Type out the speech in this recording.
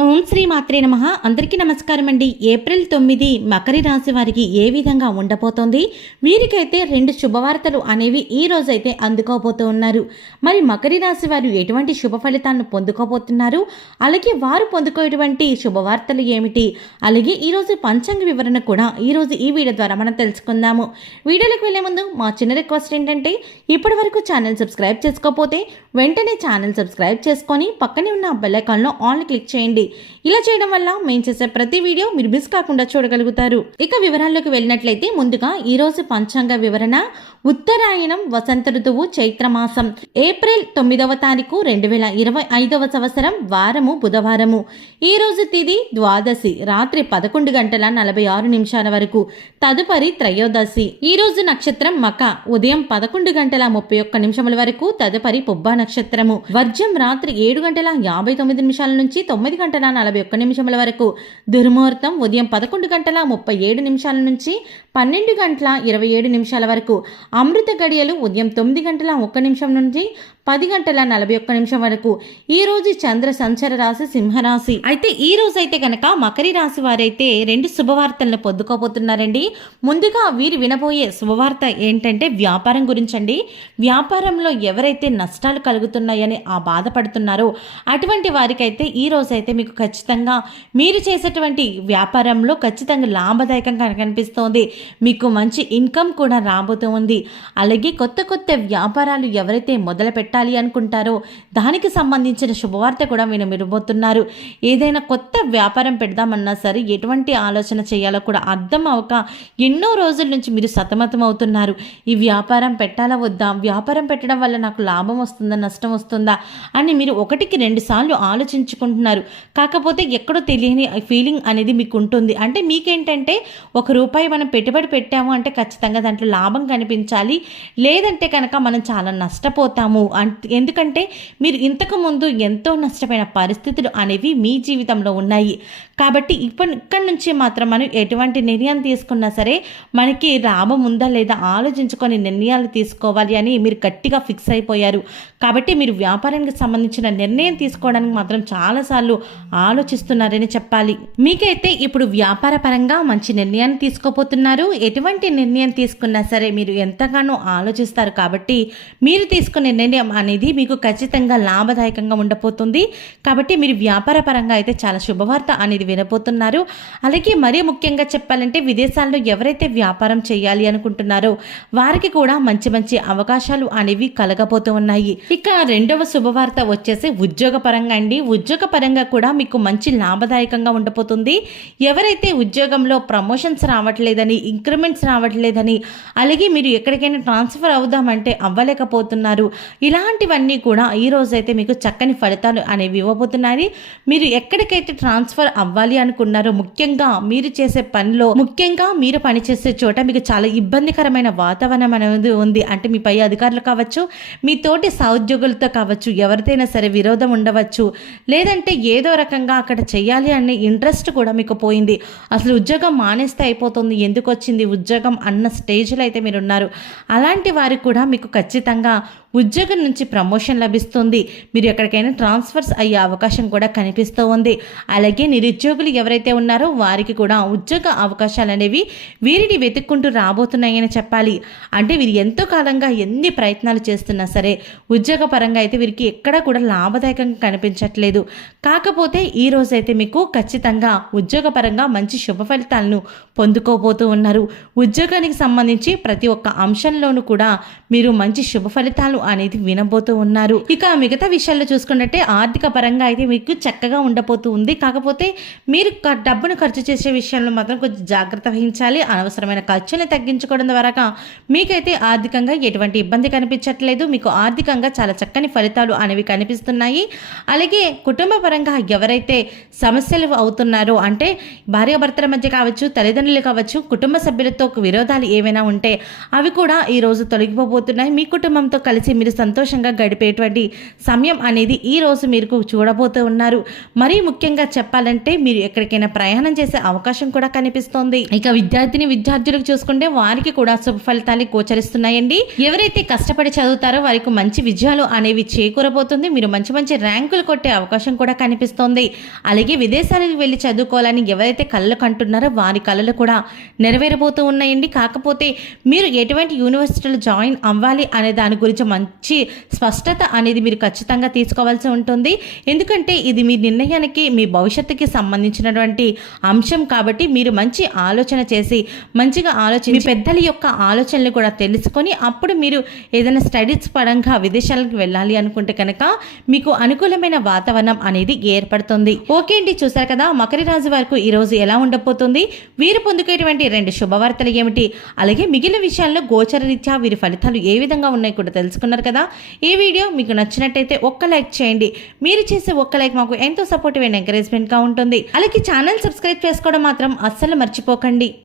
ఓం శ్రీ మాత్రే నమః. అందరికీ నమస్కారం అండి. ఏప్రిల్ 9 మకర రాశి వారికి ఏ విధంగా ఉండబోతోంది? వీరికైతే 2 శుభవార్తలు అనేవి ఈ రోజైతే అందుకోబోతూ ఉన్నారు. మరి మకర రాశి వారు ఎటువంటి శుభ ఫలితాలను పొందుకోబోతున్నారు? అలాగే వారు పొందుకోటువంటి శుభవార్తలు ఏమిటి? అలాగే ఈరోజు పంచాంగ వివరణ కూడా ఈరోజు ఈ వీడియో ద్వారా మనం తెలుసుకుందాము. వీడియోలోకి వెళ్లే ముందు మా చిన్న రిక్వెస్ట్ ఏంటంటే, ఇప్పటి వరకు ఛానల్ సబ్స్క్రైబ్ చేసుకోకపోతే వెంటనే ఛానల్ సబ్స్క్రైబ్ చేసుకొని పక్కనే ఉన్న బెల్ ఐకాన్లో ఆల్ క్లిక్ చేయండి. ఇలా చేయడం వల్ల మేము చేసే ప్రతి వీడియో మీరు మిస్ కాకుండా చూడగలుగుతారు. ఇక వివరాల్లోకి వెళ్ళినట్లయితే ముందుగా ఈ రోజు పంచాంగ వివరణ. ఉత్తరాయణం వసంత ఋతువు చైత్రమాసం ఏప్రిల్ 9వ తారీఖు 2025వ సంవత్సరం వారము బుధవారము. ఈ రోజు తిథి ద్వాదశి రాత్రి 11 గంటల 46 నిమిషాల వరకు. తదుపరి త్రయోదశి. ఈ రోజు నక్షత్రం మక ఉదయం 11 గంటల 31 నిమిషముల వరకు. తదుపరి పుబ్బ నక్షత్రము. వర్జం రాత్రి 7 గంటల 59 నిమిషాల నుంచి 9 గంటల 41 నిమిషముల వరకు. దుర్ముహూర్తం ఉదయం 11 గంటల 37 నిమిషాల నుంచి 12 గంటల 27 నిమిషాల వరకు. అమృత గడియలు ఉదయం 9 గంటల 1 నిమిషం నుంచి 10 గంటల 41 నిమిషం వరకు. ఈ రోజు చంద్ర సంచార రాశి సింహరాశి. అయితే ఈ రోజు అయితే కనుక మకర రాశి వారైతే 2 శుభవార్తలను పొందుకోబోతున్నారండి. ముందుగా వీరు వినబోయే శుభవార్త ఏంటంటే వ్యాపారం గురించండి. వ్యాపారంలో ఎవరైతే నష్టాలు కలుగుతున్నాయని బాధపడుతున్నారో అటువంటి వారికైతే ఈ రోజైతే మీకు ఖచ్చితంగా మీరు చేసేటువంటి వ్యాపారంలో ఖచ్చితంగా లాభదాయకంగా కనిపిస్తోంది. మీకు మంచి ఇన్కమ్ కూడా రాబోతూ ఉంది. అలాగే కొత్త కొత్త వ్యాపారాలు ఎవరైతే మొదలు పెట్టాలి అనుకుంటారో దానికి సంబంధించిన శుభవార్త కూడా వినబోతున్నారు. ఏదైనా కొత్త వ్యాపారం పెడదామన్నా సరే ఎటువంటి ఆలోచన చేయాలో కూడా అర్థం అవ్వక ఎన్నో రోజుల నుంచి మీరు సతమతం అవుతున్నారు. ఈ వ్యాపారం పెట్టాలా వద్దా, వ్యాపారం పెట్టడం వల్ల నాకు లాభం వస్తుందా నష్టం వస్తుందా అని మీరు 1కి 2 సార్లు ఆలోచించుకుంటున్నారు. కాకపోతే ఎక్కడో తెలియని ఫీలింగ్ అనేది మీకు ఉంటుంది. అంటే మీకేంటంటే ₹1 మనం పెట్టుబడి పెట్టాము అంటే ఖచ్చితంగా దాంట్లో లాభం కనిపించాలి, లేదంటే కనుక మనం చాలా నష్టపోతాము. ఎందుకంటే మీరు ఇంతకు ముందు ఎంతో నష్టపోయిన పరిస్థితులు అనేవి మీ జీవితంలో ఉన్నాయి. కాబట్టి ఇక్కడి నుంచి మాత్రం మనం ఎటువంటి నిర్ణయం తీసుకున్నా సరే మనకి లాభం ఉందా లేదా ఆలోచించుకొని నిర్ణయాలు తీసుకోవాలి అని మీరు గట్టిగా ఫిక్స్ అయిపోయారు. కాబట్టి మీరు వ్యాపారానికి సంబంధించిన నిర్ణయం తీసుకోవడానికి మాత్రం చాలాసార్లు ఆలోచిస్తున్నారని చెప్పాలి. మీకైతే ఇప్పుడు వ్యాపార పరంగా మంచి నిర్ణయాన్ని తీసుకోబోతున్నారు. ఎటువంటి నిర్ణయం తీసుకున్నా సరే మీరు ఎంతగానో ఆలోచిస్తారు. కాబట్టి మీరు తీసుకునే నిర్ణయం అనేది మీకు ఖచ్చితంగా లాభదాయకంగా ఉండబోతుంది. కాబట్టి మీరు వ్యాపార పరంగా అయితే చాలా శుభవార్త అనేది వినబోతున్నారు. అలాగే మరీ ముఖ్యంగా చెప్పాలంటే విదేశాల్లో ఎవరైతే వ్యాపారం చేయాలి అనుకుంటున్నారో వారికి కూడా మంచి మంచి అవకాశాలు అనేవి కలగబోతూ ఉన్నాయి. ఇక రెండవ శుభవార్త వచ్చేసి ఉద్యోగ పరంగా అండి. ఉద్యోగ పరంగా కూడా మీకు మంచి లాభదాయకంగా ఉండబోతుంది. ఎవరైతే ఉద్యోగంలో ప్రమోషన్స్ రావట్లేదని, ఇంక్రిమెంట్స్ రావట్లేదని, అలాగే మీరు ఎక్కడికైనా ట్రాన్స్ఫర్ అవుదామంటే అవ్వలేకపోతున్నారు, ఇలాంటివన్నీ కూడా ఈ రోజైతే మీకు చక్కని ఫలితాలు అనేవి ఇవ్వబోతున్నాయి. మీరు ఎక్కడికైతే ట్రాన్స్ఫర్ అవ్వాలి అనుకున్నారో, ముఖ్యంగా మీరు చేసే పనిలో, ముఖ్యంగా మీరు పనిచేసే చోట మీకు చాలా ఇబ్బందికరమైన వాతావరణం అనేది ఉంది. అంటే మీ పై అధికారులు కావచ్చు, మీ తోటి సహోద్యోగులతో కావచ్చు, ఎవరితోనైనా సరే విరోధం ఉండవచ్చు, లేదంటే ఏదో రకంగా అక్కడ చేయాలి అనే ఇంట్రెస్ట్ కూడా మీకు పోయింది. అసలు ఉద్యోగం మానేస్తే అయిపోతుంది, ఎందుకు వచ్చింది ఉద్యోగం అన్న స్టేజ్లో అయితే మీరు ఉన్నారు. అలాంటి వారికి కూడా మీకు ఖచ్చితంగా ఉద్యోగం నుంచి ప్రమోషన్ లభిస్తుంది. మీరు ఎక్కడికైనా ట్రాన్స్ఫర్స్ అయ్యే అవకాశం కూడా కనిపిస్తూ ఉంది. అలాగే నిరుద్యోగులు ఎవరైతే ఉన్నారో వారికి కూడా ఉద్యోగ అవకాశాలు అనేవి వీరిని వెతుక్కుంటూ రాబోతున్నాయని చెప్పాలి. అంటే వీరు ఎంతో కాలంగా ఎన్ని ప్రయత్నాలు చేస్తున్నా సరే ఉద్యోగ పరంగా అయితే వీరికి ఎక్కడా కూడా లాభదాయకంగా కనిపించట్లేదు. కాకపోతే ఈ రోజైతే మీకు ఖచ్చితంగా ఉద్యోగ పరంగా మంచి శుభ ఫలితాలను పొందుకోబోతూ ఉన్నారు. ఉద్యోగానికి సంబంధించి ప్రతి ఒక్క అంశంలోనూ కూడా మీరు మంచి శుభ ఫలితాలు అనేది వినబోతూ ఉన్నారు. ఇక మిగతా విషయాల్లో చూసుకున్నట్టే ఆర్థిక పరంగా అయితే మీకు చక్కగా ఉండబోతూ ఉంది. కాకపోతే మీరు డబ్బును ఖర్చు చేసే విషయంలో మాత్రం కొంచెం జాగ్రత్త వహించాలి. అనవసరమైన ఖర్చుని తగ్గించుకోవడం ద్వారా మీకైతే ఆర్థికంగా ఎటువంటి ఇబ్బంది కనిపించట్లేదు. మీకు ఆర్థికంగా చాలా చక్కని ఫలితాలు అనేవి కనిపిస్తున్నాయి. అలాగే కుటుంబ పరంగా ఎవరైతే సమస్యలు అవుతున్నారో, అంటే భార్యాభర్తల మధ్య కావచ్చు, తల్లిదండ్రులు కావచ్చు, కుటుంబ సభ్యులతో విరోధాలు ఏవైనా ఉంటే అవి కూడా ఈరోజు తొలగిపోబోతున్నాయి. మీ కుటుంబంతో కలిసి మీరు సంతోషంగా గడిపేటువంటి సమయం అనేది ఈరోజు మీరు చూడబోతూ ఉన్నారు. మరీ ముఖ్యంగా చెప్పాలంటే మీరు ఎక్కడికైనా ప్రయాణం చేసే అవకాశం కూడా కనిపిస్తోంది. ఇక విద్యార్థులకు చూసుకుంటే వారికి కూడా శుభ ఫలితాలు గోచరిస్తున్నాయండి. ఎవరైతే కష్టపడి చదువుతారో వారికి మంచి విజయాలు అనేవి చేకూరబోతుంది. మీరు మంచి మంచి ర్యాంకులు కొట్టే అవకాశం కూడా కనిపిస్తోంది. అలాగే విదేశాలకు వెళ్ళి చదువుకోవాలని ఎవరైతే కళలు కంటున్నారో వారి కళలు కూడా నెరవేరబోతూ ఉన్నాయండి. కాకపోతే మీరు ఎటువంటి యూనివర్సిటీలో జాయిన్ అవ్వాలి అనే దాని గురించి మంచి స్పష్టత అనేది మీరు ఖచ్చితంగా తీసుకోవాల్సి ఉంటుంది. ఎందుకంటే ఇది మీ నిర్ణయానికి మీ భవిష్యత్తుకి సంబంధించినటువంటి అంశం కాబట్టి మీరు మంచి ఆలోచన చేసి మంచిగా ఆలోచించి పెద్దల యొక్క ఆలోచనలు కూడా తెలుసుకొని అప్పుడు మీరు ఏదైనా స్టడీస్ పరంగా విదేశాలకు వెళ్ళాలి అనుకుంటే కనుక మీకు అనుకూలమైన వాతావరణం అనేది ఏర్పడుతుంది. ఓకే అండి, చూసారు కదా మకర రాశి వారికి ఈరోజు ఎలా ఉండబోతుంది, వీరు పొందుకేటువంటి 2 శుభవార్తలు ఏమిటి, అలాగే మిగిలిన విషయాల్లో గోచర రీత్యా వీరి ఫలితాలు ఏ విధంగా ఉన్నాయి కూడా తెలుసుకున్నారు కదా. ఈ వీడియో మీకు నచ్చినట్టయితే ఒక్క లైక్ చేయండి. మీరు చేసే ఒక్క లైక్ మాకు ఎంతో సపోర్టివ్ అండ్ ఎంకరేజ్మెంట్ గా ఉంటుంది. అలాగే ఛానల్ సబ్స్క్రైబ్ చేసుకోవడం మాత్రం అస్సలు మర్చిపోకండి.